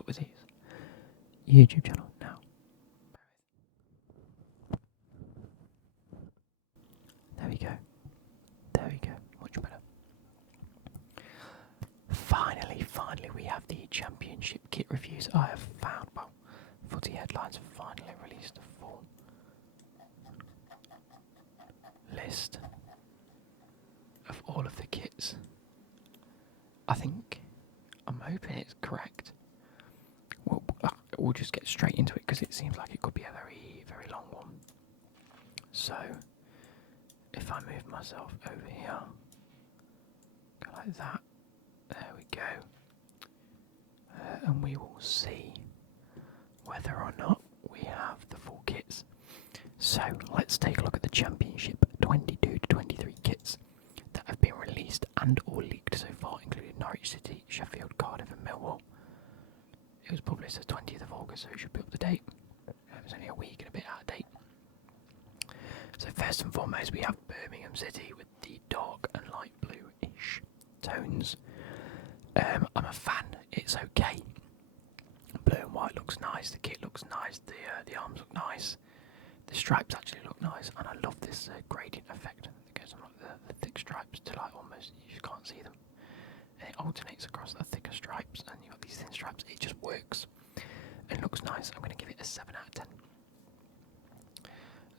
up with his YouTube channel now. There we go. Much better. Finally, we have the championship kit reviews. I have found, well, Footy Headlines have finally released a full list of all of the kits. I'm hoping it's correct. We'll just get straight into it because it seems like it could be a very, very long one. So, if I move myself over here, go like that, there we go, and we will see whether or not we have the full kits. So, let's take a look at the Championship 22 to 23 kits that have been released and or leaked so far, including Norwich City, Sheffield, Cardiff and Millwall. It was published the 20th of August, so it should be up to date. It was only a week and a bit out of date. So first and foremost, we have Birmingham City with the dark and light blue-ish tones. I'm a fan. It's okay. Blue and white looks nice. The kit looks nice. The arms look nice. The stripes actually look nice, and I love this gradient effect that goes on like the thick stripes to like almost you just can't see them. And it alternates across the thicker stripes, and you've got these thin stripes. It just works and looks nice. I'm going to give it a 7 out of 10.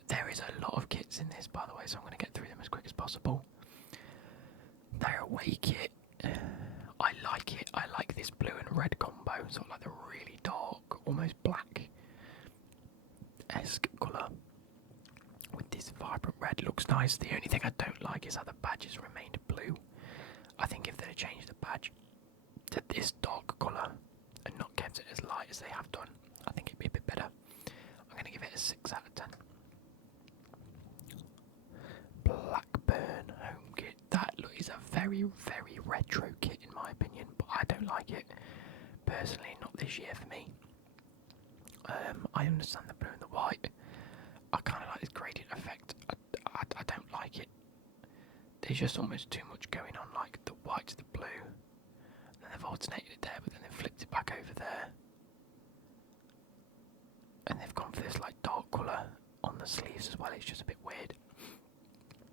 There is a lot of kits in this, by the way, so I'm going to get through them as quick as possible. Their away kit, I like it. I like this blue and red combo, sort of like the really dark, almost black-esque colour with this vibrant red. Looks nice. The only thing I don't like is how the badges remained blue. I think if they'd changed the badge to this dark colour and not kept it as light as they have done, I think it'd be a bit better. I'm going to give it a 6 out of 10. Blackburn home kit. That is a very, very retro kit in my opinion, but I don't like it. Personally, not this year for me. I understand the blue and the white. I kind of like this gradient effect. I don't like it. There's just almost too much going on, like the white to the blue. And then they've alternated it there, but then they've flipped it back over there. And they've gone for this like dark colour on the sleeves as well. It's just a bit weird.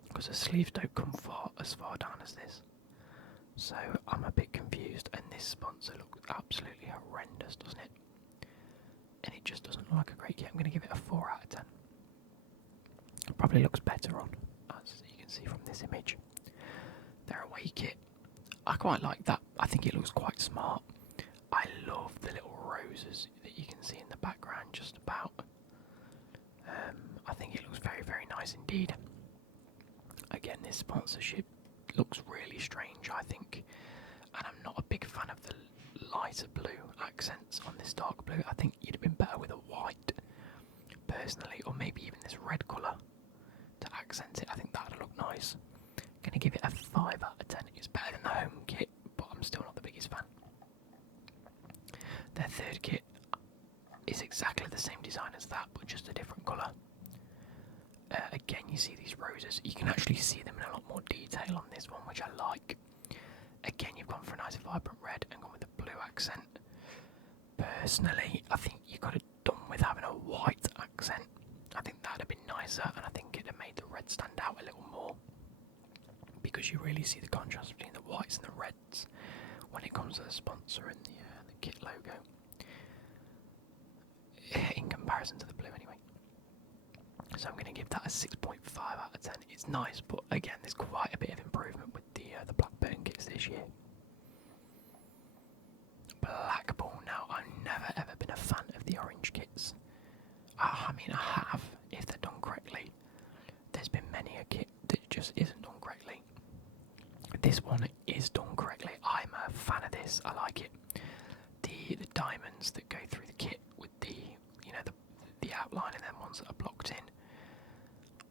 Because the sleeves don't come as far down as this. So I'm a bit confused, and this sponsor looks absolutely horrendous, doesn't it? And it just doesn't look like a great kit. I'm going to give it a 4 out of 10. It probably looks better on, as you can see from this image. Their away kit, I quite like that. I think it looks quite smart. I love the little roses that you can see in the background just about. I think it looks very, very nice indeed. Again, this sponsorship looks really strange, I think, and I'm not a big fan of the lighter blue accents on this dark blue. I think you'd have been better with a white, personally, or maybe even this red colour to accent it. I think that would look nice. I'm going to give it a 5 out of 10. It's better than the home kit, but I'm still not the biggest fan. Their third kit is exactly the same design as that, but just a different colour. Again, you see these roses. You can actually see them in a lot more detail on this one, which I like. Again, you've gone for a nice vibrant red and gone with a blue accent. Personally, I think you could have done with having a white accent. I think that would have been nicer, and I think it would have made the red stand out a little more. Because you really see the contrast between the whites and the reds when it comes to the sponsor and the kit logo. In comparison to the blue, anyway. So I'm going to give that a 6.5 out of 10. It's nice, but again, there's quite a bit of improvement with the Blackburn kits this year. Blackpool. Now, I've never ever been a fan of the orange kits. I mean, I have, if they're done correctly. There's been many a kit that just isn't done correctly. This one is done correctly. I'm a fan of this. I like it. The diamonds that go through the kit with the outline and then ones that are blocked in.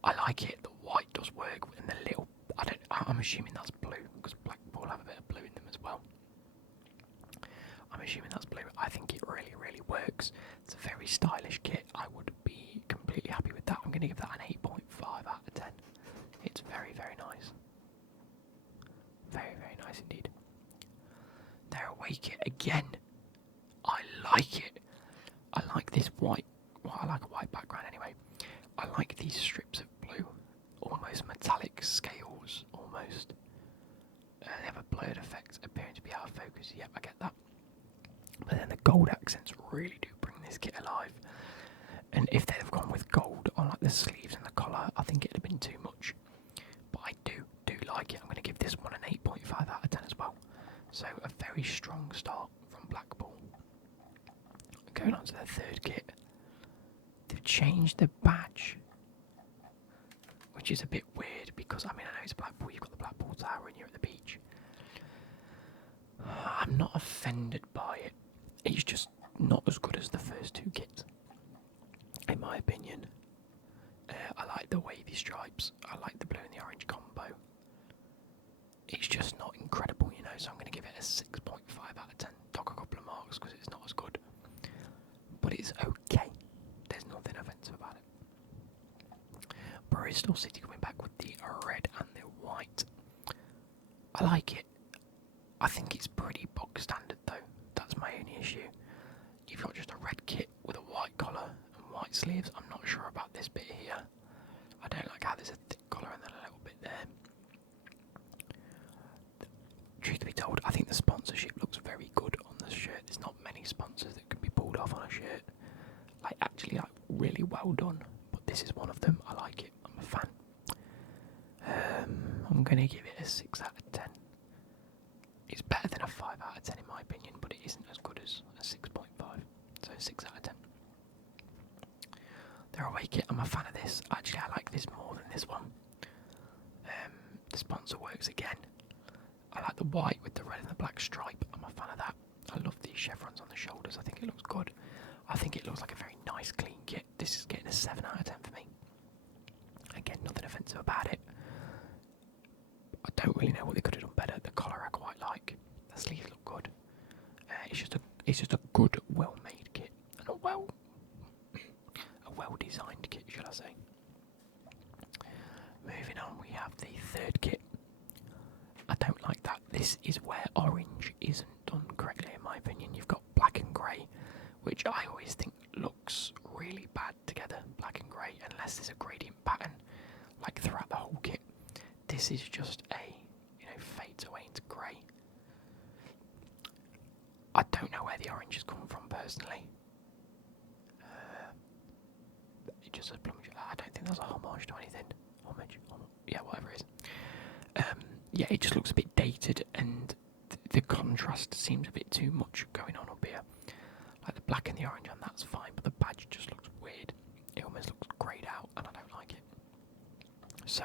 I like it. The white does work, and the little. I'm assuming that's blue because Blackpool have a bit of blue in them as well. I'm assuming that's blue. I think it really, really works. It's a very stylish kit. I would be completely happy with that. I'm going to give that an 8.5 out of 10. It's very, very nice. Very, very nice indeed. Their away kit again. I like it. I like this white. Well, I like a white background anyway. I like these strips of blue, almost metallic scales, almost. They have a blurred effect, appearing to be out of focus. Yep, I get that. But then the gold accents really do bring this kit alive. And if they'd have gone with gold on like the sleeves and the collar, I think it'd have been too much. But I do like it. I'm going to give this one an 8.5 out of 10 as well. So a very strong start from Blackpool. Going on to the third kit. They've changed the badge, which is a bit weird because, I mean, I know it's Blackpool, you've got the Blackpool Tower and you're at the beach. I'm not offended by it. It's just not as good as the first two kits, in my opinion. I like the wavy stripes. I like the blue and the orange combo. It's just not incredible, you know, so I'm going to give it a 6.5 out of 10. Dock a couple of marks because it's not as good. But it's okay. There's nothing offensive about it. Bristol City coming back with the red and the white. I like it. I think it's pretty bog standard though. That's my only issue. You've got just a red kit with a white collar and white sleeves. I'm not sure about this bit here. I don't like how there's a thick collar and then a little bit there. Truth be told, I think the sponsorship looks very good on the shirt. There's not many sponsors that can be pulled off on a shirt. Like, actually, like, really well done. But this is one of them. I like it. I'm a fan. I'm going to give it a 6 out of 10. It's better than a 5 out of 10 in my opinion, but it isn't as good as a 6.5. So 6 out of 10. Their away kit, I'm a fan of this. Actually, I like this more than this one. The sponsor works again. I like the white with the red and the black stripe. I'm a fan of that. I love these chevrons on the shoulders. I think it looks good. I think it looks like a very nice, clean kit. This is getting a 7 out of 10 for me. Again, nothing offensive about it. I don't really know what they could have done better. The collar I quite like. The sleeves look good. It's just a good, well-made kit, and a well-designed kit, should I say? Moving on, we have the third kit. I don't like that. This is where orange isn't done correctly, in my opinion. You've got black and grey, which I always think looks really bad together. Black and grey, unless there's a gradient pattern, like throughout the whole kit. This is just fades away into grey. I don't know where the orange has come from personally. It just says plum. I don't think that's a homage to anything. Yeah, whatever it is. Yeah, it just looks a bit dated, and the contrast seems a bit too much going on up here. Like the black and the orange, and that's fine, but the badge just looks weird. It almost looks greyed out, and I don't like it. So,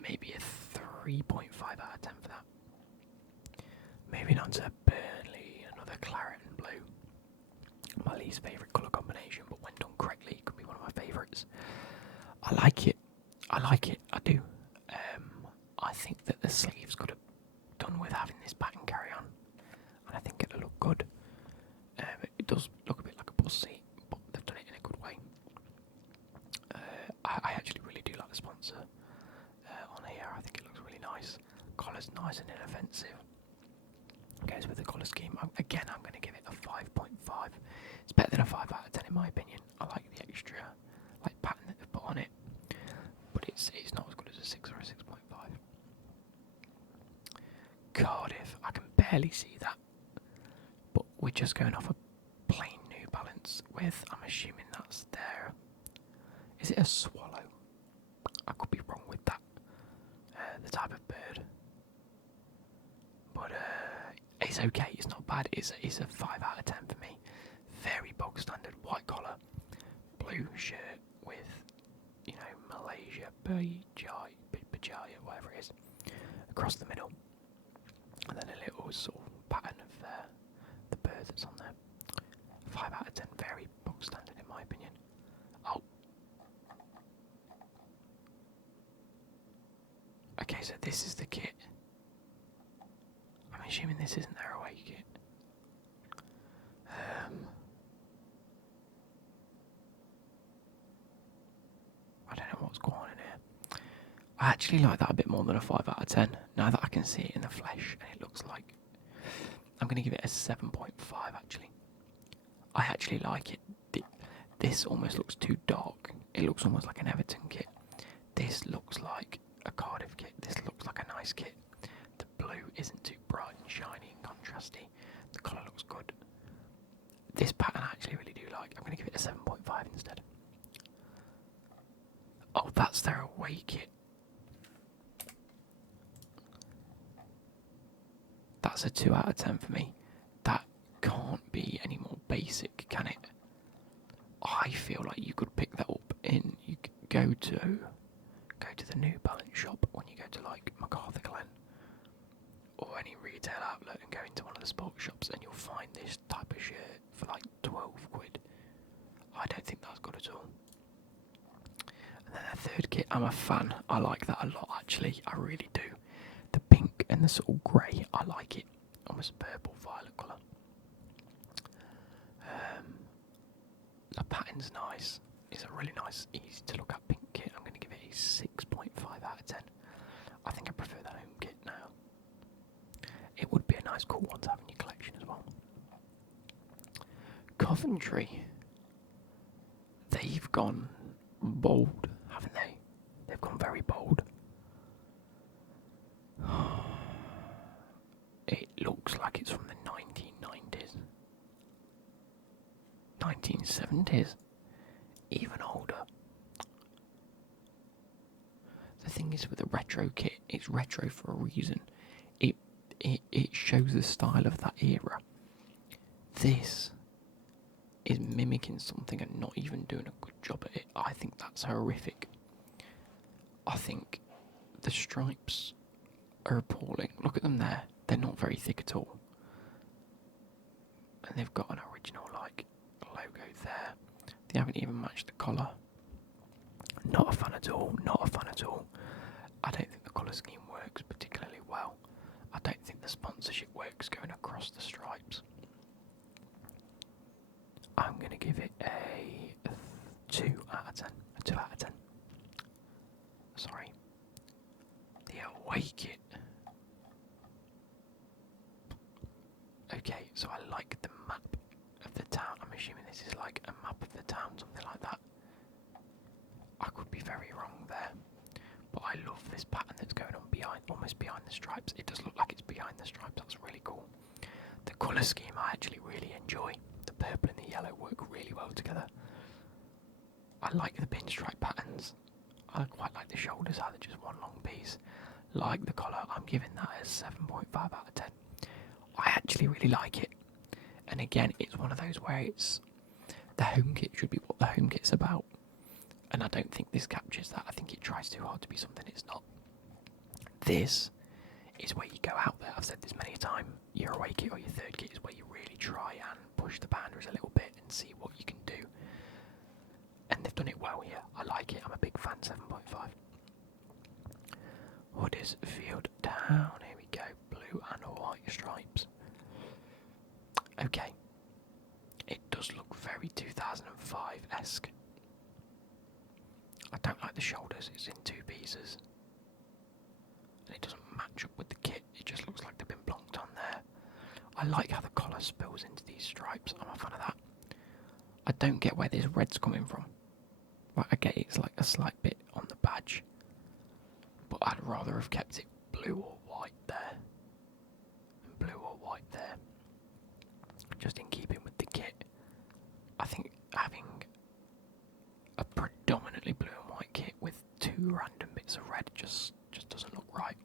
maybe a 3.5 out of 10 for that. Moving on to Burnley, another claret and blue. My least favourite colour combination, but when done correctly, it could be one of my favourites. I like it. I do. I think that the sleeves could have done with having this pattern carry on, and I think it'll look good. It does look a bit like a bus seat, but they've done it in a good way. I actually really do like the sponsor on here. I think it looks really nice. Collar's nice and inoffensive. Goes with the colour scheme. I'm going to give it a 5.5. It's better than a 5 out of 10 in my opinion. I like the extra pattern that they've put on it, but it's not as good as a 6 or a 6.5. Cardiff, I can barely see that, but we're just going off a plain New Balance with, I'm assuming that's their, is it a swallow? I could be wrong with that, the type of bird, but it's okay, it's not bad. It's a 5 out of 10 for me. Very bog standard, white collar, blue shirt with, Malaysia, Bajaya, whatever it is, across the middle. And then a little sort of pattern of the bird that's on there. 5 out of 10, very bog standard in my opinion. Oh. Okay, so this is the kit. I'm assuming this isn't their away kit. I don't know what's going on in here. I actually like that a bit more than a 5 out of 10. Now that I can see it in the flesh, and it looks like... I'm going to give it a 7.5 actually. I actually like it. This almost looks too dark. It looks almost like an Everton kit. This looks like a Cardiff kit. This looks like a nice kit. The blue isn't too bright and shiny and contrasty. The colour looks good. This pattern I actually really do like. I'm going to give it a 7.5 instead. Oh, that's their away kit. That's a 2 out of 10 for me. That can't be any more basic, can it? I feel like you could pick that up in. You could go to the New Balance shop when you go to like MacArthur Glen or any retail outlet and go into one of the sports shops, and you'll find this type of shirt for like 12 quid. I don't think that's good at all. And then the third kit, I'm a fan. I like that a lot actually. I really do. The pink and the sort of grey, I like it. Almost purple violet colour. The pattern's nice. It's a really nice, easy to look at pink kit. I'm going to give it a 6.5 out of 10. I think I prefer the home kit now. It would be a nice cool one to have in your collection as well. Coventry. They've gone bold, haven't they? They've gone very bold. It looks like it's from the 1990s. 1970s. Even older. The thing is with a retro kit, it's retro for a reason. It shows the style of that era. This is mimicking something and not even doing a good job at it. I think that's horrific. I think the stripes are appalling. Look at them there. They're not very thick at all. And they've got an original like logo there. They haven't even matched the collar. Not a fan at all. Not a fan at all. I don't think the colour scheme works particularly well. I don't think the sponsorship works going across the stripes. I'm going to give it a 2 out of 10. A 2 out of 10. Sorry. The away kit. Okay, so I like the map of the town. I'm assuming this is like a map of the town, something like that. I could be very wrong there. But I love this pattern that's going on behind, almost behind the stripes. It does look like it's behind the stripes. That's really cool. The colour scheme I actually really enjoy. The purple and the yellow work really well together. I like the pinstripe patterns. I quite like the shoulders, how they're just one long piece. Like the collar, I'm giving that a 7.5 out of 10. I actually really like it. And again, it's one of those where it's the home kit should be what the home kit's about. And I don't think this captures that. I think it tries too hard to be something it's not. This is where you go out there. I've said this many a time. Your away kit or your third kit is where you really try and push the boundaries a little bit and see what you can do. And they've done it well here. I like it. I'm a big fan. 7.5. Huddersfield Town. Here we go. Blue and white stripes. Okay. It does look very 2005-esque. I don't like the shoulders. It's in 2 pieces. And it doesn't match up with the kit. It just looks like they've been blocked on there. I like how the collar spills into these stripes. I'm a fan of that. I don't get where this red's coming from. Right, I get it's like a slight bit on the badge. But I'd rather have kept it blue or white there. And blue or white there. Just in keeping with the kit. I think having a predominantly blue and white kit with 2 random bits of red just doesn't look right.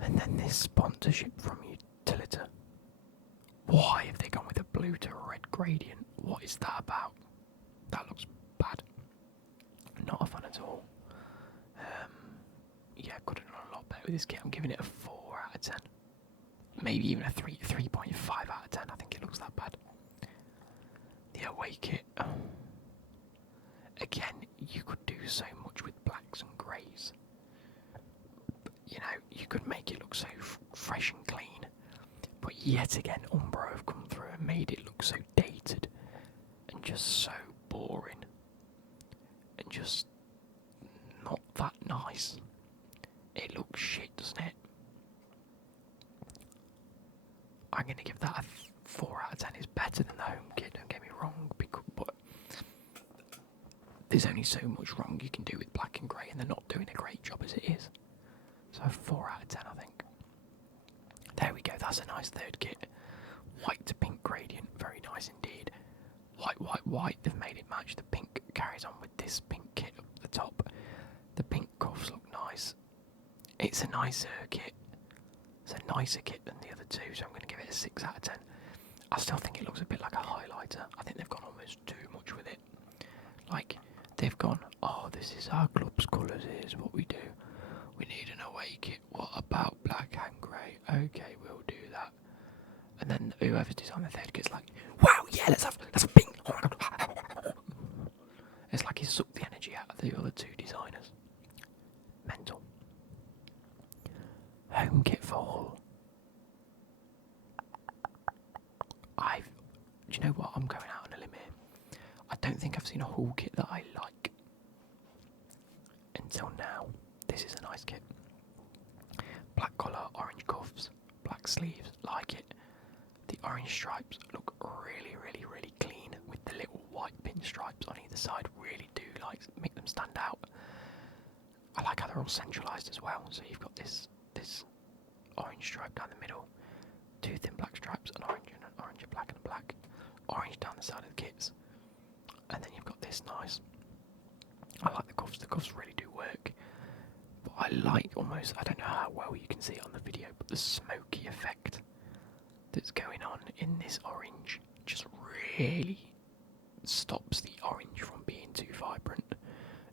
And then this sponsorship from Utilita. Why have they gone with a blue to a red gradient? What is that about? That looks bad. Not a fan at all. Yeah, could have done a lot better with this kit. I'm giving it a 4 out of 10. Maybe even a 3.5 out of 10. I think it looks that bad. The away kit. Again, you could do so much with blacks and greys. You know, you could make it look so fresh and clean. But yet again, Umbro have come through and made it look so dated. And just so boring. And just not that nice. It looks shit, doesn't it? I'm going to give that a 4 out of 10. It's better than the home there's only so much wrong you can do with black and grey, and they're not doing a great job as it is. So 4 out of 10, I think. There we go, that's a nice third kit. White to pink gradient, very nice indeed. White, white, white, they've made it match. The pink carries on with this pink kit up the top. The pink cuffs look nice. It's a nicer kit. It's a nicer kit than the other two, so I'm going to give it a 6 out of 10. I still think it looks a bit like a highlighter. I think they've gone almost too much with it. Like, they've gone, oh, this is our club's colours, here's what we do. We need an away kit. What about black and grey? Okay, we'll do that. And then whoever's designed the third kit's like, wow, yeah, let's have pink. Oh my god. It's like he's sucked the energy out of the other two designers. Mental. Home kit for Hull. Do you know what? I'm going out on a limb here. I don't think I've seen a Hull kit that I like until now. This is a nice kit. Black collar, orange cuffs, black sleeves, like it. The orange stripes look really, really, really clean with the little white pinstripes on either side. Really do like make them stand out. I like how they're all centralised as well. So you've got this orange stripe down the middle, 2 thin black stripes, an orange and an orange, a black and a black, orange down the side of the kits, and then you've got this nice. I like the cuffs. The cuffs really do work. But I like almost, I don't know how well you can see it on the video, but the smoky effect that's going on in this orange just really stops the orange from being too vibrant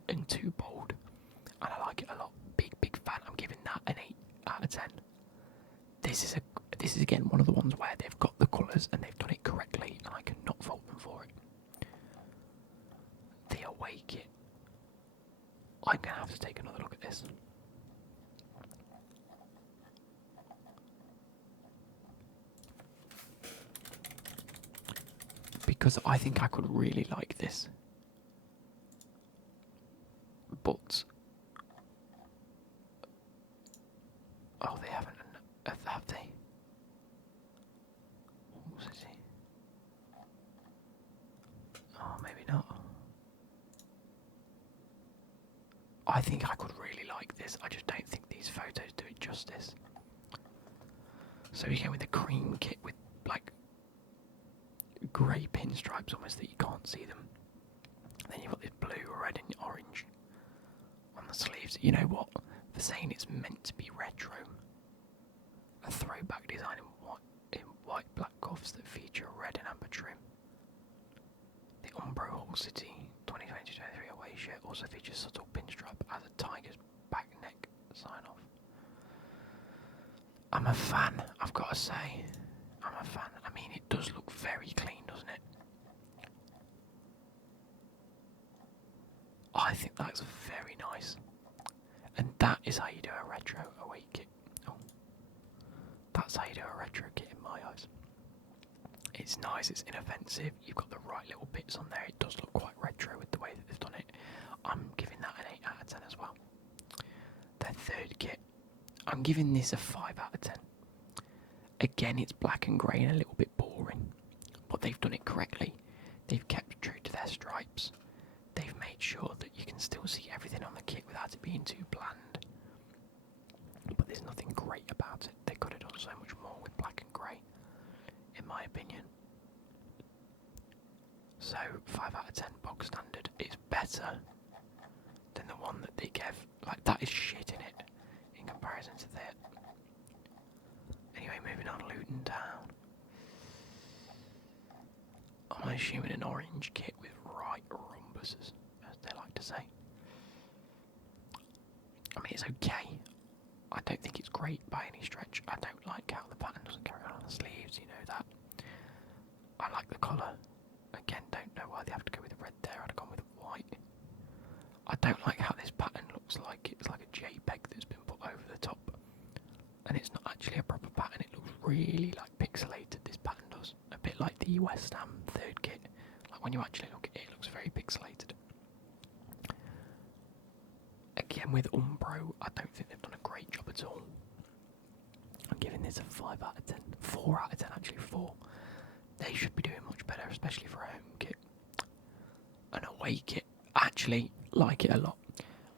and too bold. And I like it a lot. Big fan. I'm giving that an 8 out of 10. This is again one of the ones where they've got the colours and they've done it correctly, and I cannot fault them for it. The away kit. I'm going to have to take another look at this. Because I think I could really like this. But... oh, they haven't, have they? What's this? Oh, maybe not. I think I could really like this. I just don't think these photos do it justice. So we go with the cream kit with like grey pinstripes almost that you can't see them. Then you've got this blue, red and orange on the sleeves. You know what? For saying it's meant to be retro. A throwback design in white black cuffs that feature red and amber trim. The Umbro Hull City 2020-23 away shirt also features subtle pinstripe as a tiger's back neck sign off. I'm a fan, I've got to say. I'm a fan. I mean, it does look very clean, doesn't it? I think that's very nice. And that is how you do a retro away kit. Oh. That's how you do a retro kit in my eyes. It's nice, it's inoffensive, you've got the right little bits on there. It does look quite retro with the way that they've done it. I'm giving that an 8 out of 10 as well. Their third kit, I'm giving this a 5 out of 10. Again, it's black and grey and a little bit boring, but they've done it correctly. They've kept true to their stripes. They've made sure that you can still see everything on the kit without it being too bland. But there's nothing great about it. They could have done so much more with black and grey, in my opinion. So 5 out of 10 bog standard. It's better than the one that they gave. Like, that is shit in it in comparison to that. Anyway, moving on, Luton Town. I'm assuming an orange kit with right rhombuses, as they like to say. I mean, it's okay. I don't think it's great by any stretch. I don't like how the pattern doesn't carry on the sleeves, you know that. I like the collar. Again, don't know why they have to go with red there. I'd have gone with white. I don't like how this pattern looks like. It's like a JPEG that's been put over the top. And it's not actually a proper pattern. It looks really like pixelated, this pattern does. A bit like the West Ham third kit. Like when you actually look at it, it looks very pixelated. Again, with Umbro, I don't think they've done a great job at all. I'm giving this a 5 out of 10. 4 out of 10, actually, 4. They should be doing much better, especially for a home kit. An away kit. actually like it a lot.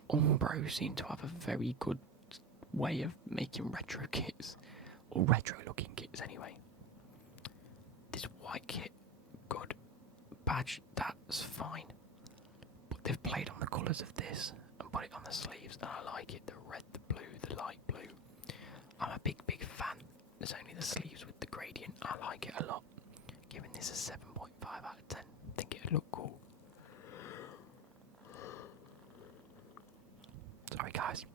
Umbro seem to have a very good way of making retro kits, or retro looking kits anyway. This white kit, good. Badge, that's fine. But they've played on the colours of this and put it on the sleeves, and I like it. The red, the blue, the light blue. I'm a big fan. There's only the sleeves with the gradient. I like it a lot. Giving this a 7.5 out of 10. Think it'd look cool. Sorry guys.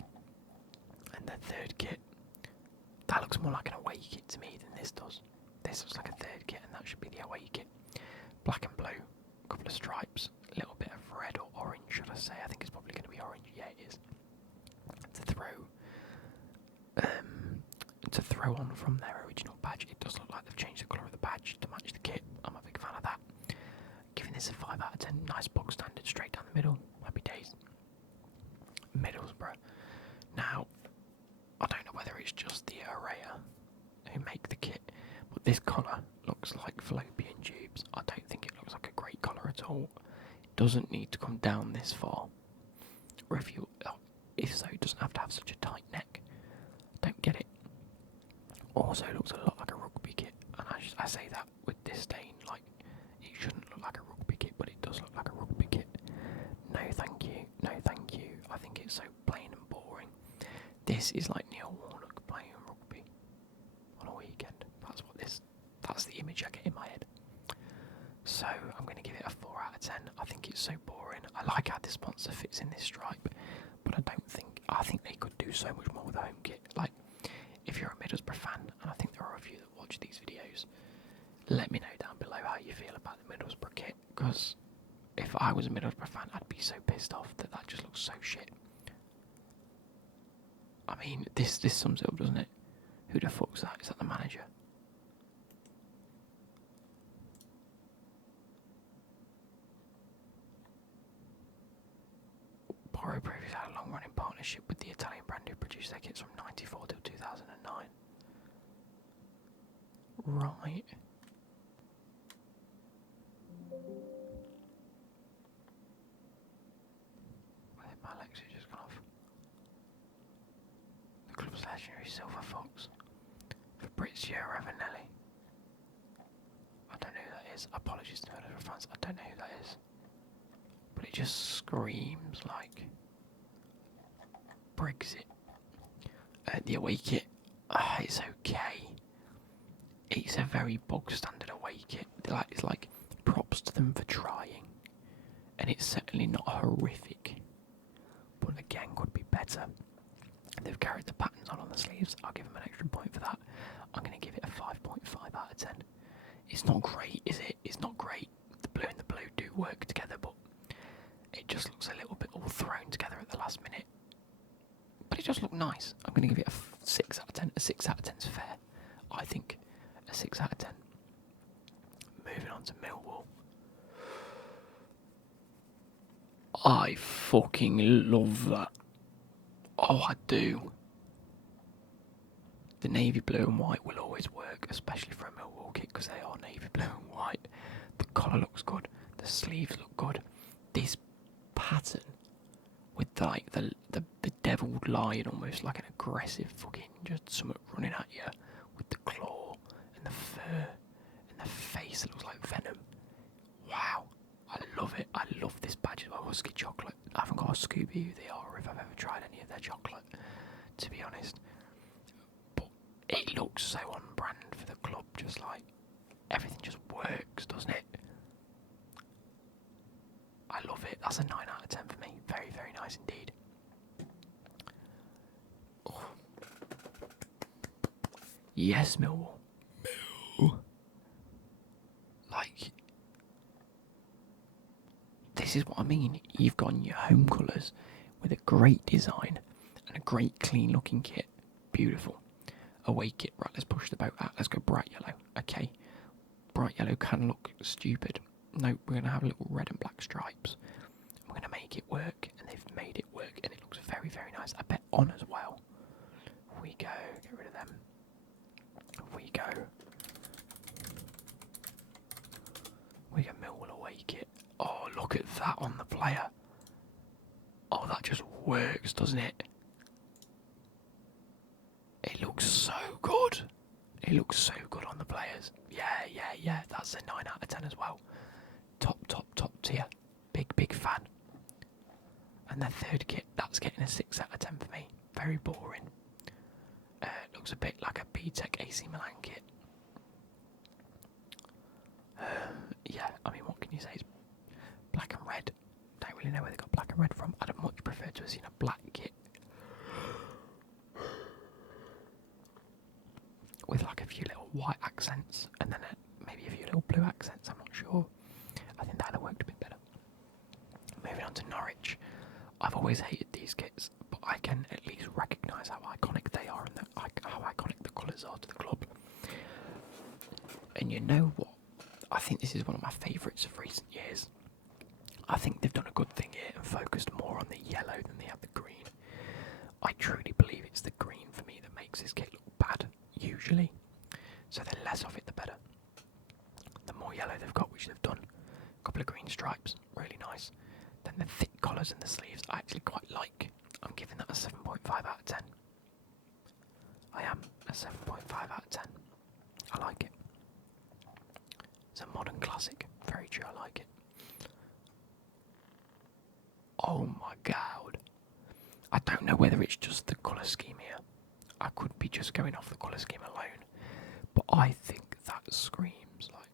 And the third kit. That looks more like an away kit to me than this does. This looks like a third kit and that should be the away kit. Black and blue. A couple of stripes. A little bit of red or orange should I say. I think it's probably going to be orange. Yeah it is. To throw on from their original badge. It does look like they've changed the colour of the badge to match the kit. I'm a big fan of that. Giving this a 5 out of 10. Nice bog standard straight down the middle. Happy days. Middlesbrough. Now, I don't know whether it's just the Araya who make the kit, but this colour looks like fallopian tubes. I don't think it looks like a great colour at all. It doesn't need to come down this far. Or if so, it doesn't have to have such a tight neck. Don't get it. Also looks a lot like a rugby kit, and I say that with disdain, like it shouldn't look like a rugby kit, but it does look like a rugby kit. No thank you, no thank you. I think it's so plain and boring. This is like Neil Warnock playing rugby on a weekend. That's the image I get in my head. So I'm going to give it a 4 out of 10. I think it's so boring. I like how the sponsor fits in this stripe, but I think they could do so much more with the home kit. Like, if you're a Middlesbrough fan, and I think there are a few that watch these videos, let me know down below how you feel about the Middlesbrough kit, because if I was a Middlesbrough fan, I'd be so pissed off that just looks so shit. I mean, this sums it up, doesn't it? Who the fuck's that? Is that the manager? Borrow previously had a long-running partnership with the Italian brand who produced their kits from 94 till 2009. Right. My Alexa just gone off. The club's legendary Silver Fox. Fabrizio Ravanelli. I don't know who that is. Apologies to Middlesbrough fans. I don't know who that is. But it just screams like Brexit. The away kit, it's okay. It's a very bog standard away kit. It's like props to them for trying, and it's certainly not horrific. But again, could be better. They've carried the patterns on the sleeves. I'll give them an extra point for that. I'm going to give it a 5.5 out of 10. It's not great, is it? It's not great. The blue and the blue do work together, but it just looks a little bit all thrown together at the last minute. But it does look nice. I'm going to give it a 6 out of 10. A 6 out of 10 is fair. I think a 6 out of 10. Moving on to Millwall. I fucking love that. Oh, I do. The navy blue and white will always work, especially for a Millwall kit because they are navy blue and white. The collar looks good. The sleeves look good. This pattern with like the devilled lion, almost like an aggressive fucking just something running at you with the claw and the fur and the face that looks like venom. Wow, I love it. I love this badge as well. Husky chocolate. I haven't got a Scooby who they are or if I've ever tried any of their chocolate, to be honest. But it looks so on brand for the club, just like everything just works, doesn't it? I love it. That's a 9 out of 10 for me. Very, very nice indeed. Oh. Yes, Millwall. Like, this is what I mean. You've got your home colours with a great design and a great clean looking kit. Beautiful. Away kit. Right, let's push the boat out. Let's go bright yellow. Okay. Bright yellow can look stupid. No, we're going to have little red and black stripes. We're going to make it work, and they've made it work, and it looks very, very nice. I bet on as well. We go. Get rid of them. We go. We go Millwall away kit. Oh, look at that on the player. works, doesn't it? It looks so good. It looks so good on the players. Yeah. That's a 9 out of 10 as well. Top tier. Big fan. And the third kit, that's getting a 6 out of 10 for me. Very boring. Looks a bit like a B-Tech AC Milan kit. Yeah, I mean, what can you say? It's black and red. Don't really know where they got black and red from. I'd much prefer to have seen a black kit with like a few little white accents and then maybe a few little blue accents. I'm not sure. I think that'd have worked a bit better. Moving on to Norwich. I've always hated these kits, but I can at least recognise how iconic they are and how iconic the colours are to the club. And you know what? I think this is one of my favourites of recent years. I think they've done a good thing here and focused more on the yellow than they have the green. I truly believe it's the green for me that makes this kit look bad, usually. So the less of it, the better. The more yellow they've got, which they've done. A couple of green stripes, really nice. Then the thick collars and the sleeves, I actually quite like. I'm giving that a 7.5 out of 10. I am a 7.5 out of 10. I like it. It's a modern classic. Very true, I like it. Oh my god. I don't know whether it's just the colour scheme here. I could be just going off the colour scheme alone. But I think that screams like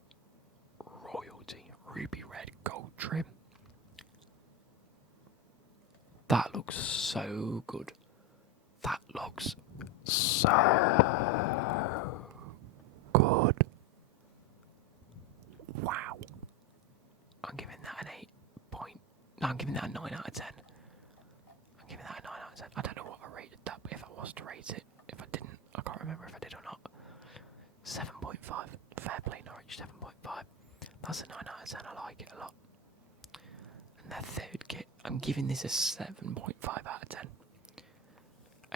royalty. Ruby red, gold trim. That looks so good. That looks so good. Wow. I'm giving that an 8 point. No, I'm giving that a 9 out of 10. I'm giving that a 9 out of 10. I don't know what I rated that, but if I was to rate it, if I didn't, I can't remember if I did or not. 7.5. Fair play, Norwich, 7.5. That's a 9 out of 10. I like it a lot. And their third kit, I'm giving this a 7.5 out of 10.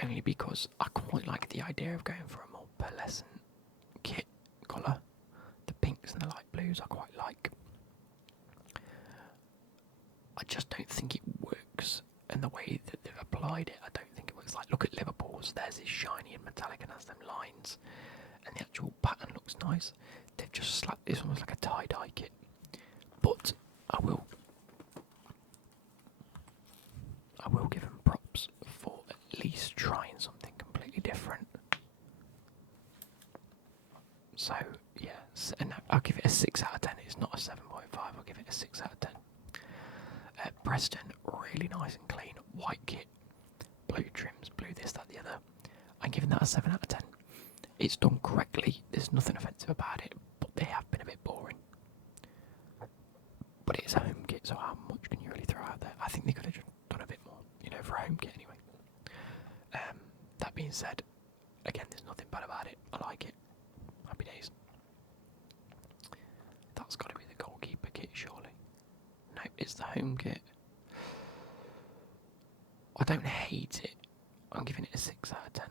Only because I quite like the idea of going for a more pearlescent kit colour. The pinks and the light blues I quite like. I just don't think it works, and the way that they've applied it, I don't think it works. Like, look at Liverpool's, there's this shiny and metallic and has them lines, and the actual pattern looks nice. They've just slapped this almost like a tie-dye kit. But I will give them props for at least trying something completely different. So, yeah, and I'll give it a 6 out of 10. It's not a 7.5, I'll give it a 6 out of 10. Preston, really nice and clean. White kit, blue trims, blue this, that, the other. I'm giving that a 7 out of 10. It's done correctly, there's nothing offensive about it, but they have been a bit boring. But it's a home kit, so how much can you really throw out there? I think they could have done a bit more, for a home kit anyway. That being said, again, there's nothing bad about it. I like it. Happy days. That's got to be the goalkeeper kit, surely. No, it's the home kit. I don't hate it. I'm giving it a 6 out of 10.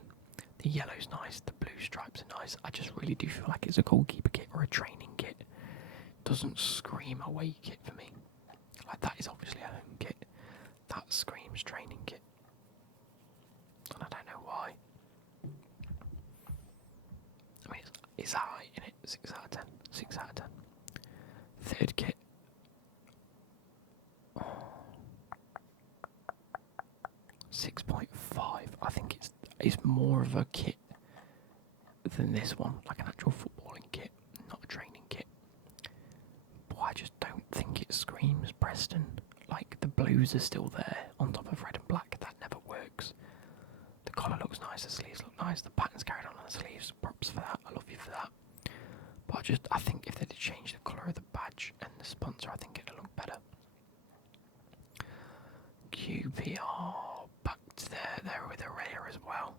The yellow's nice, the blue stripes are nice. I just really do feel like it's a goalkeeper kit or a training kit. It doesn't scream away kit for me. Like, that is obviously a home kit. That screams training kit. And I don't know why. I mean, it's high, isn't it? 6 out of 10. 6 out of 10. Third kit. Oh. 6.5. I think it's more of a kit than this one, like an actual footballing kit, not a training kit. But I just don't think it screams Preston. Like, the blues are still there on top of red and black. That never works. The collar looks nice, the sleeves look nice, the pattern's carried on the sleeves. Props for that. I love you for that. But I think if they'd change the colour of the badge and the sponsor, I think it'd look better. QPR back to there with a rare as well.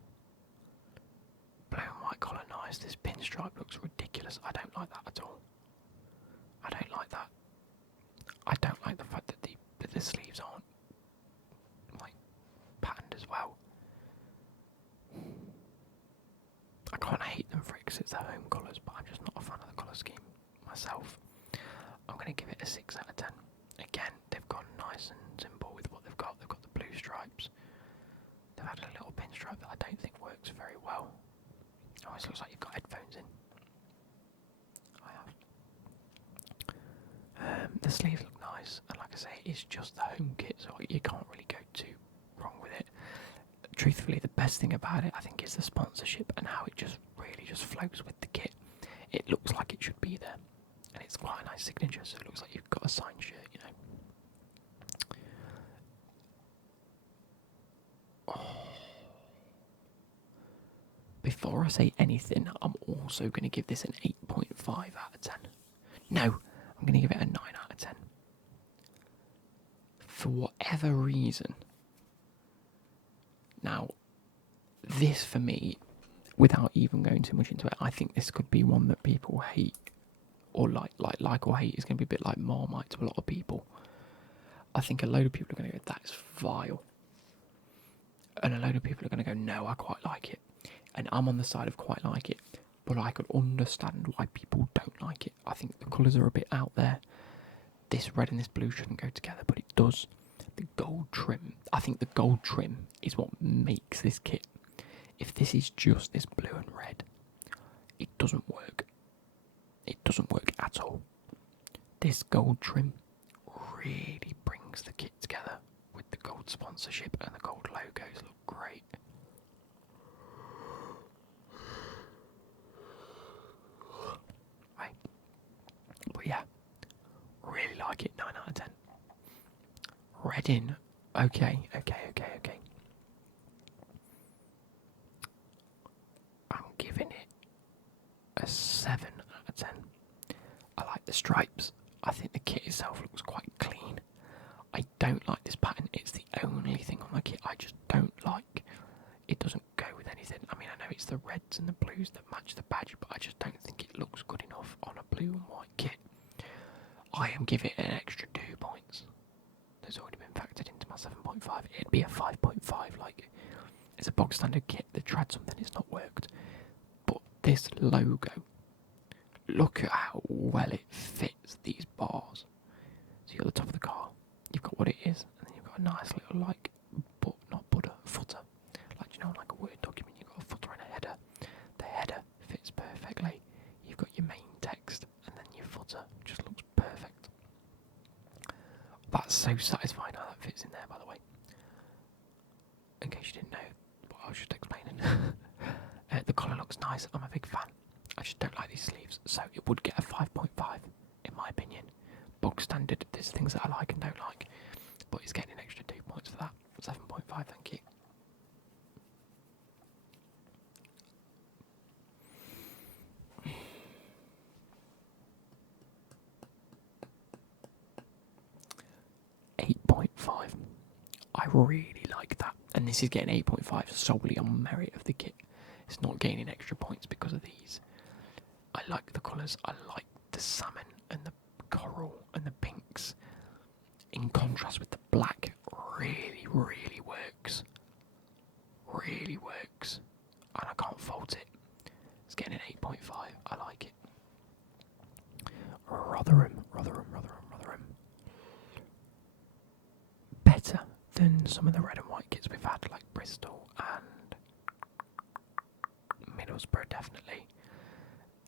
Blue and white collar, nice. This pinstripe looks ridiculous. I don't like that at all. I don't like that. I don't like the fact that the sleeves aren't like patterned as well. I can't hate them for it because it's their home colours, but I'm just not a fan of the colour scheme myself. I'm going to give it a 6 out of 10. Again, they've gone nice and simple with what they've got. They've got the blue stripes. added a little pinstripe that I don't think works very well. Almost looks like you've got headphones in. I have. The sleeves look nice, and like I say, it's just the home kit, so you can't really go too wrong with it. Truthfully, the best thing about it, I think, is the sponsorship and how it just really just flows with the kit. It looks like it should be there, and it's quite a nice signature, so it looks like you've got a signed shirt, you know. Before I say anything, I'm also going to give this an 8.5 out of 10. No, I'm going to give it a 9 out of 10. For whatever reason. Now, this for me, without even going too much into it, I think this could be one that people hate, or like or hate. Is going to be a bit like Marmite to a lot of people. I think a load of people are going to go, that's vile. And a load of people are going to go, no, I quite like it. And I'm on the side of quite like it, but I could understand why people don't like it. I think the colours are a bit out there. This red and this blue shouldn't go together, but it does. The gold trim, I think the gold trim is what makes this kit. If this is just this blue and red, it doesn't work. It doesn't work at all. This gold trim really brings the kit together with the gold sponsorship, and the gold logos look great. Right. But yeah, really like it, 9 out of 10. Red in, okay. I'm giving it a 7 out of 10. I like the stripes. I think the kit itself looks quite clean. I don't like this pattern. It's the only thing on the kit I just don't like. It doesn't go with anything. I mean, I know it's the reds and the blues that match the badge, but I just don't think it looks good enough on a blue and white kit. I am giving it an extra 2 points. That's already been factored into my 7.5. It'd be a 5.5. Like, it's a bog standard kit. They tried something, it's not worked. But this logo, look at how well it fits these bars. So you're at the top of the car, you've got what it is, and then you've got a nice little, like, footer. Like, you know, like a Word document, you've got a footer and a header. The header fits perfectly. You've got your main text, and then your footer just looks perfect. That's so satisfying how that fits in there, by the way. In case you didn't know what I was just explaining. The colour looks nice. I'm a big fan. I just don't like these sleeves, so it would get a 5.5 in my opinion. Bog standard. There's things that I like and don't like, but it's getting an extra 2 points for that. 7.5, thank you. I really like that, and this is getting 8.5 solely on merit of the kit. It's not gaining extra points because of these. I like the colours. I like the salmon and the coral and the pinks in contrast with the black. Really works. Really works, and I can't fault it. It's getting an 8.5. I like it. Rotherham. Better than some of the red and white kits we've had, like Bristol and Middlesbrough, definitely.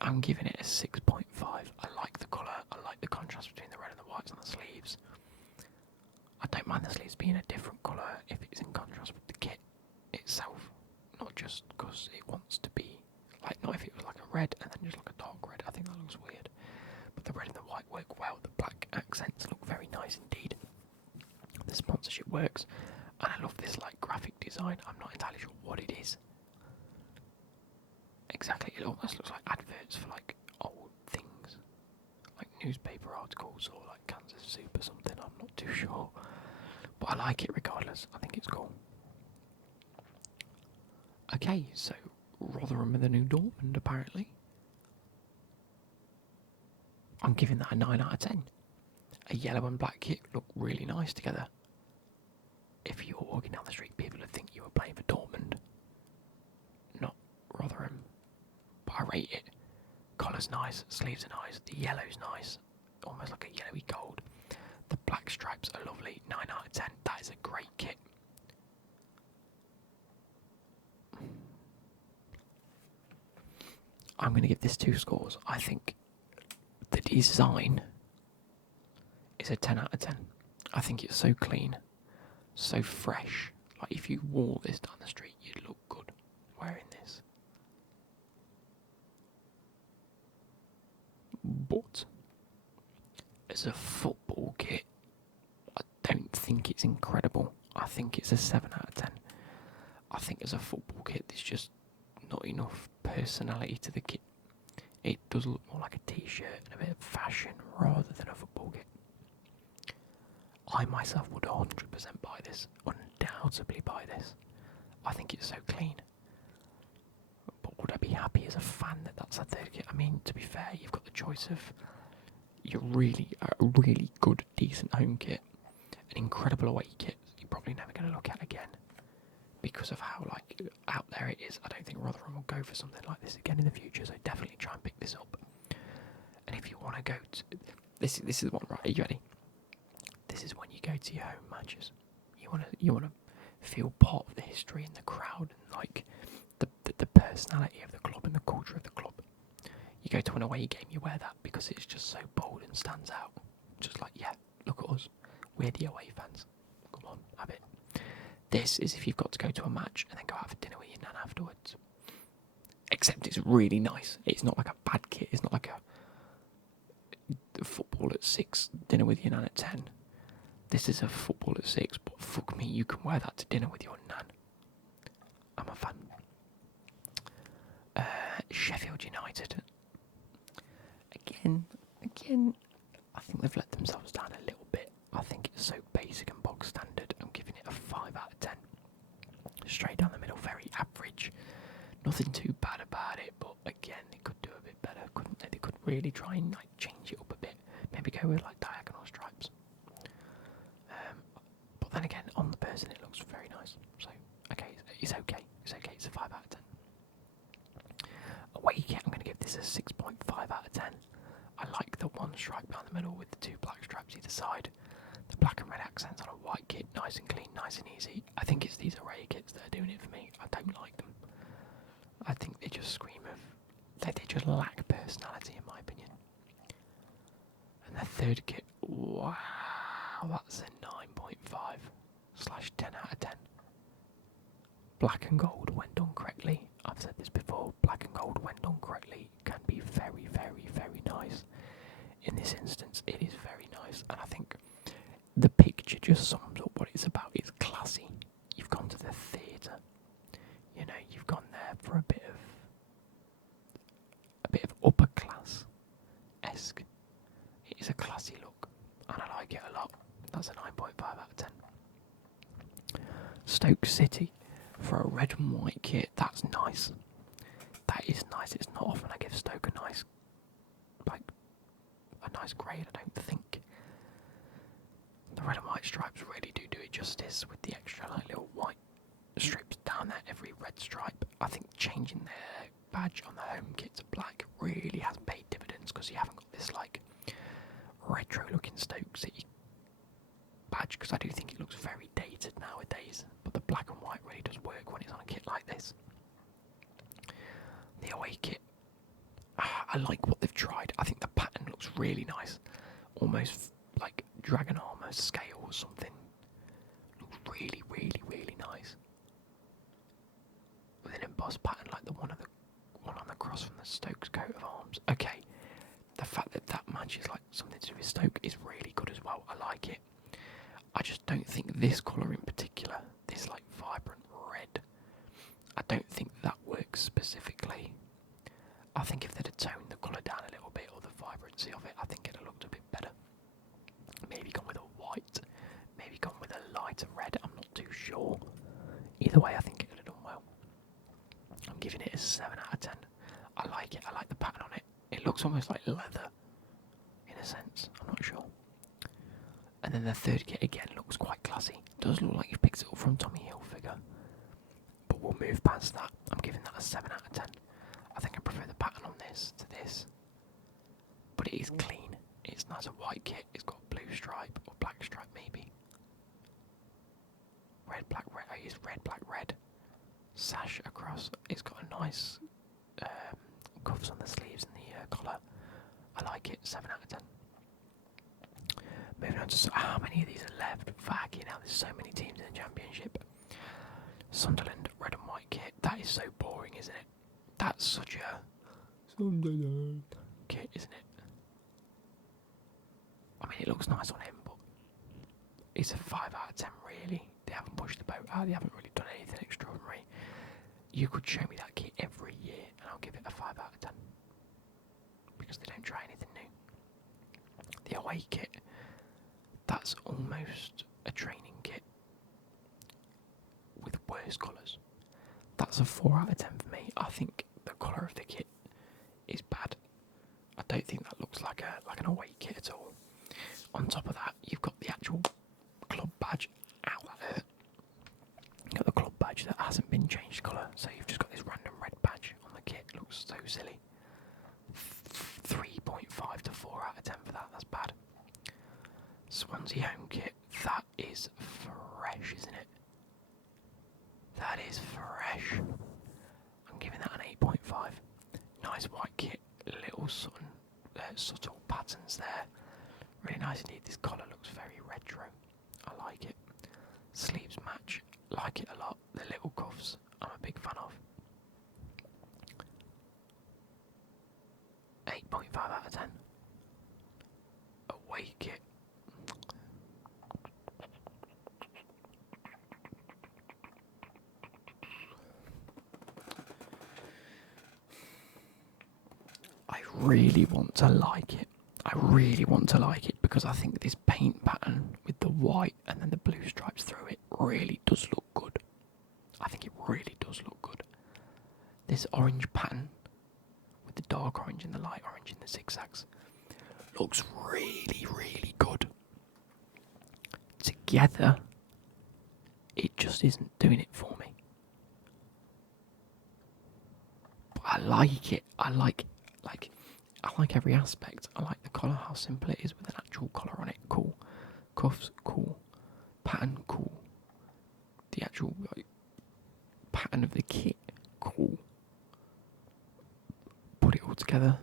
I'm giving it a 6.5. I like the colour, I like the contrast between the red and the whites on the sleeves. I don't mind the sleeves being a different colour if it's in contrast with the kit itself, not just because it wants to be, like, not if it was like a red and then just like a dark red. I think that looks weird. But the red and the white work well, the black accents look very nice indeed. The sponsorship works, and I love this like graphic design. I'm not entirely sure what it is exactly. It almost looks like adverts for like old things, like newspaper articles or like cans of soup or something. I'm not too sure, but I like it regardless. I think it's cool. Okay, so Rotherham are the new Dortmund apparently. I'm giving that a 9 out of 10. A yellow and black kit look really nice together. If you were walking down the street, people would think you were playing for Dortmund, not Rotherham. But I rate it. Collar's nice, sleeves are nice, the yellow's nice, almost like a yellowy gold. The black stripes are lovely, 9 out of 10. That is a great kit. I'm going to give this 2 scores. I think the design is a 10 out of 10. I think it's so clean, so fresh. Like if you wore this down the street, you'd look good wearing this. But as a football kit, I don't think it's incredible. I think it's a 7 out of 10. I think as a football kit, there's just not enough personality to the kit. It does look more like a t-shirt and a bit of fashion rather than a football kit. I myself would 100% buy this, undoubtedly buy this. I think it's so clean. But would I be happy as a fan that that's a 3rd kit? I mean, to be fair, you've got the choice of a really good, decent home kit, an incredible away kit you're probably never going to look at again because of how out there it is. I don't think Rotherham will go for something like this again in the future, so definitely try and pick this up. And if you want to go to this is one, right? Are you ready? This is when you go to your home matches. You want to feel part of the history and the crowd and the personality of the club and the culture of the club. You go to an away game, you wear that because it's just so bold and stands out. Just like, yeah, look at us. We're the away fans. Come on, have it. This is if you've got to go to a match and then go out for dinner with your nan afterwards. Except it's really nice. It's not like a bad kit. It's not like a football at 6, dinner with your nan at 10. This is a football at 6, but fuck me, you can wear that to dinner with your nan. I'm a fan. Sheffield United. Again, I think they've let themselves down a little bit. I think it's so basic and bog standard. I'm giving it a 5 out of 10. Straight down the middle, very average. Nothing too bad about it, but again, they could do a bit better, couldn't they? They could really try and change it up a bit. Maybe go with diagonal stripes. But then again, on the person, it looks very nice. So, okay, it's okay. It's okay. It's a 5 out of 10. Away kit, I'm going to give this a 6.5 out of 10. I like the one stripe down the middle with the 2 black stripes either side. The black and red accents on a white kit, nice and clean, nice and easy. I think it's these array kits that are doing it for me. I don't like them. I think they just scream of... They just lack personality, in my opinion. And the 3rd kit, wow, that's a 9.5/10 out of 10. Black and gold, when done correctly. I've said this before, black and gold, when done correctly, can be very, very, very nice. In this instance, it is very nice, and I think the picture just sums up what it's about. It's classy. You've gone to the theatre. You know, you've gone there for a bit of upper class-esque. It is a classy look, and I like it a lot. That's a 9.5 out of 10. Stoke City. For a red and white kit, that's nice. That is nice. It's not often I give Stoke a nice grade, I don't think. The red and white stripes really do it justice with the extra little white strips down there, every red stripe. I think changing their badge on the home kit to black really has paid dividends because you haven't got this retro looking Stoke City badge, because I do think it looks very dated nowadays, but the black and white really does work when it's on a kit like this. The away kit, I like what they've tried. I think the pattern looks really nice, almost like dragon armour scale or something. Looks really, really, really nice. With an embossed pattern like the one on the cross from the Stoke's coat of arms. Okay, the fact that matches something to do with Stoke is really good as well. I like it. I just don't think this colour in particular, this vibrant red, I don't think that works specifically. I think if they'd have toned the colour down a little bit, or the vibrancy of it, I think it'd have looked a bit better. Maybe gone with a white, maybe gone with a lighter red, I'm not too sure. Either way, I think it would have done well. I'm giving it a 7 out of 10. I like it, I like the pattern on it. It looks almost like leather, in a sense, I'm not sure. And then the 3rd kit again looks quite classy. Does look like you've picked it up from Tommy Hilfiger. But we'll move past that. I'm giving that a 7 out of 10. I think I prefer the pattern on this to this. But it is clean. It's nice, a white kit. It's got blue stripe or black stripe maybe. Red, black, red. I use red, black, red. Sash across. It's got a nice cuffs on the sleeves and the collar. I like it. 7 out of 10. Moving on to how many of these are left? Fucking hell, there's so many teams in the Championship. Sunderland, red and white kit. That is so boring, isn't it? That's such a Sunderland kit, isn't it? I mean, it looks nice on him, but it's a 5 out of 10, really. They haven't pushed the boat out. They haven't really done anything extraordinary. You could show me that kit every year, and I'll give it a 5 out of 10. Because they don't try anything new. The away kit, that's almost a training kit with worse colours. That's a 4 out of 10 for me. I think the colour of the kit is bad. I don't think that looks like an away kit at all. On top of that, you've got the actual club badge. Ow, that hurt. You've got the club badge that hasn't been changed colour, so you've just got this random red badge on the kit. It looks so silly. 3.5 to 4 out of 10 for that. That's bad. Swansea home kit. That is fresh, isn't it? That is fresh. I'm giving that an 8.5. Nice white kit. Little subtle patterns there. Really nice indeed. This collar looks very retro. I like it. Sleeves match. Like it a lot. The little cuffs I'm a big fan of. 8.5 out of 10. Away kit. I really want to like it. I really want to like it because I think this paint pattern with the white and then the blue stripes through it really does look good. I think it really does look good. This orange pattern with the dark orange and the light orange in the zigzags looks really, really good. Together, it just isn't doing it for me. But I like it. I like every aspect. I like the collar, how simple it is with an actual collar on it. Cool. Cuffs, cool. Pattern, cool. The actual pattern of the kit, cool. Put it all together,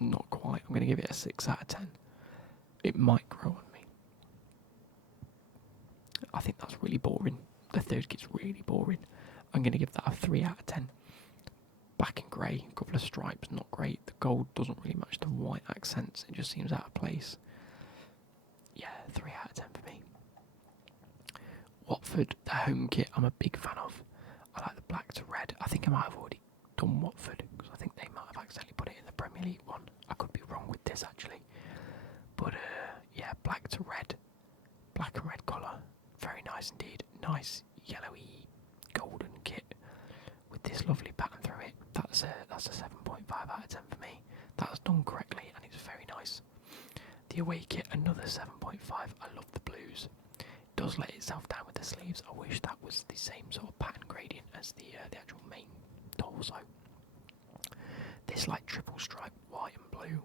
not quite. I'm going to give it a 6 out of 10. It might grow on me. I think that's really boring. The third kit's really boring. I'm going to give that a 3 out of 10. Black and grey, a couple of stripes, not great. The gold doesn't really match the white accents. It just seems out of place. Yeah, 3 out of 10 for me. Watford, the home kit, I'm a big fan of. I like the black to red. I think I might have already done Watford because I think they might have accidentally put it in the Premier League one. I could be wrong with this actually. But yeah, black to red. Black and red collar. Very nice indeed. Nice yellowy golden kit with this lovely pattern through it. That's a 7.5 out of 10 for me. That's done correctly and it's very nice. The away kit, another 7.5. I love the blues. It does let itself down with the sleeves. I wish that was the same sort of pattern gradient as the actual main torso. This like triple stripe white and blue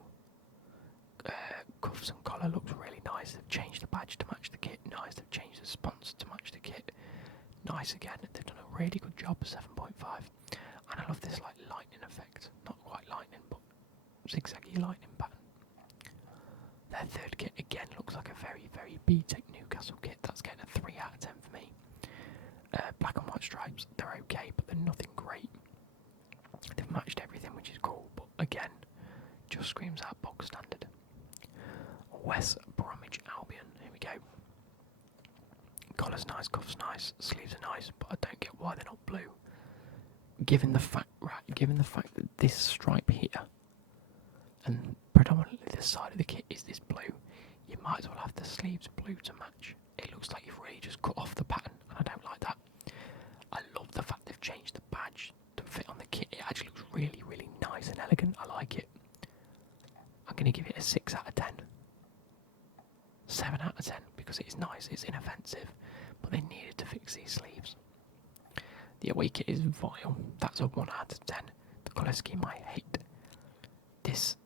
cuffs and collar looks really nice. They've changed the badge to match the kit. Nice. They've changed the sponsor to match the kit. Nice again. They've done a really good job. 7.5. And I love this like lightning effect. Not quite lightning, but zigzaggy lightning pattern. Their third kit again looks like a very, very B-Tech Newcastle kit. That's getting a 3 out of 10 for me. Black and white stripes, they're okay, but they're nothing great. They've matched everything, which is cool, but again, just screams out box standard. West Bromwich Albion, here we go. Collar's nice, cuff's nice, sleeves are nice, but I don't get why they're not blue. Given the fact that this stripe here and predominantly this side of the kit is this blue, you might as well have the sleeves blue to match. It looks like you've really just cut off the pattern, and I don't like that. I love the fact they've changed the badge to fit on the kit. It actually looks really, really nice and elegant. I like it. I'm going to give it a 6 out of 10. 7 out of 10 because it is nice, it's inoffensive, but they needed to fix these sleeves. The away kit is vile. That's a 1 out of 10. The colour scheme I hate. This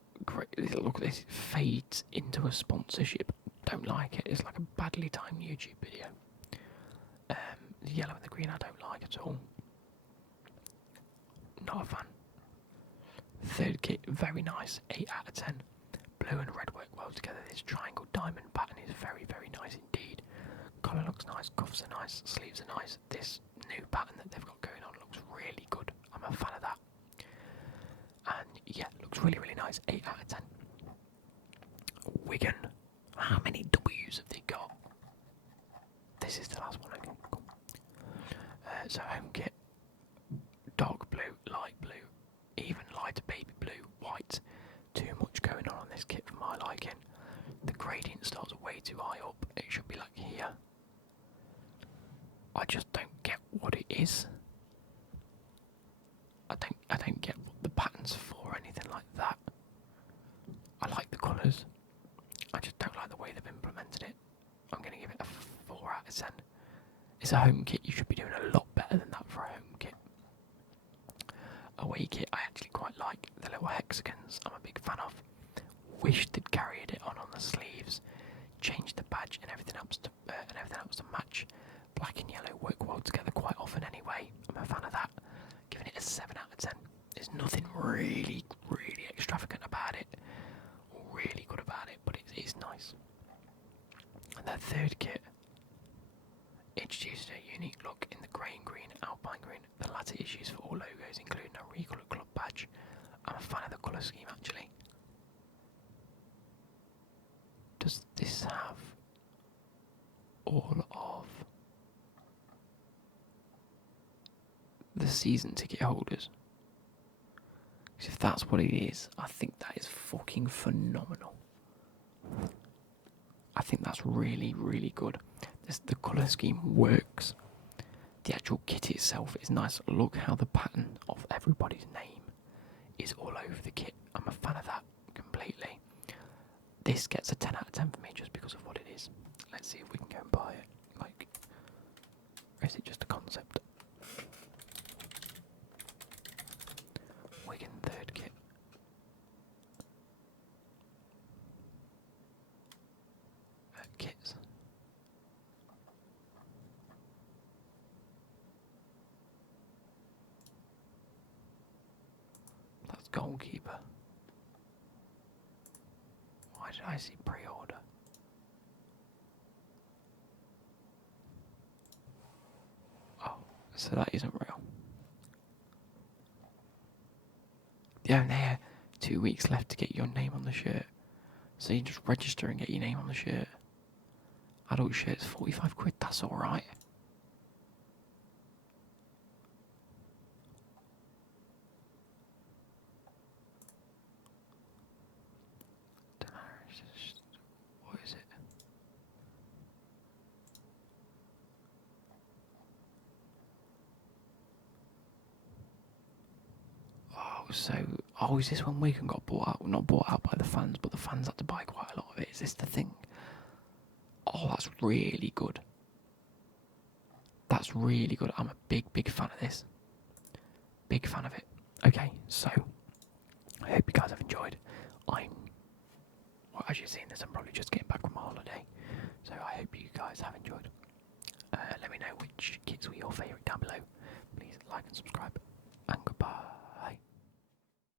look, this fades into a sponsorship. Don't like it. It's like a badly timed YouTube video. The yellow and the green I don't like at all. Not a fan. Third kit, very nice, 8 out of 10. Blue and red work well together. This triangle diamond pattern is very, very nice indeed. Collar looks nice, cuffs are nice, sleeves are nice. This new pattern that they've got going on looks really good. I'm a fan of that. And yeah, looks really, really nice. 8 out of 10. Wigan. How many W's have they got? This is the last one. Okay, cool. So home kit. Dark blue, light blue, even lighter baby blue, white. Too much going on this kit for my liking. The gradient starts way too high up. It should be like here. I just don't get what it is. I don't get what the pattern's for or anything like that. I like the colours. I just don't like the way they've implemented it. I'm going to give it a 4 out of 10. It's a home kit. You should be doing a lot better than that for a home kit. Away kit I actually quite like. The little hexagons I'm a big fan of. Wish they'd carried it on the sleeves. Changed the badge and everything else to match. Black and yellow work well together quite often anyway. I'm a fan of that. Giving it a 7 out of 10. There's nothing really, really extravagant about it. Or really good about it, but it is nice. And their third kit introduced a unique look in the grey and green, alpine green. The latter is used for all logos, including a recoloured club badge. I'm a fan of the colour scheme actually. Does this have all of the season ticket holders? Because if that's what it is, I think that is fucking phenomenal. I think that's really, really good. The colour scheme works. The actual kit itself is nice. Look how the pattern of everybody's name is all over the kit. I'm a fan of that completely. This gets a 10 out of 10 for me just because of what it is. Let's see if we can go and buy it. Like, or is it just a concept? Wigan third kit. Kits. That's goalkeeper. Why did I see pre-order? Oh, so that isn't real. Yeah, there. 2 weeks left to get your name on the shirt. So you just register and get your name on the shirt. Adult shirt's 45 quid, that's alright. What is it? Oh, is this when Wigan got bought out? Not bought out by the fans, but the fans had to buy quite a lot of it. Is this the thing? Oh, that's really good. That's really good. I'm a big, big fan of this. Big fan of it. Okay, so I hope you guys have enjoyed. Well, as you've seen this, I'm probably just getting back from my holiday. So I hope you guys have enjoyed. Let me know which kits were your favourite.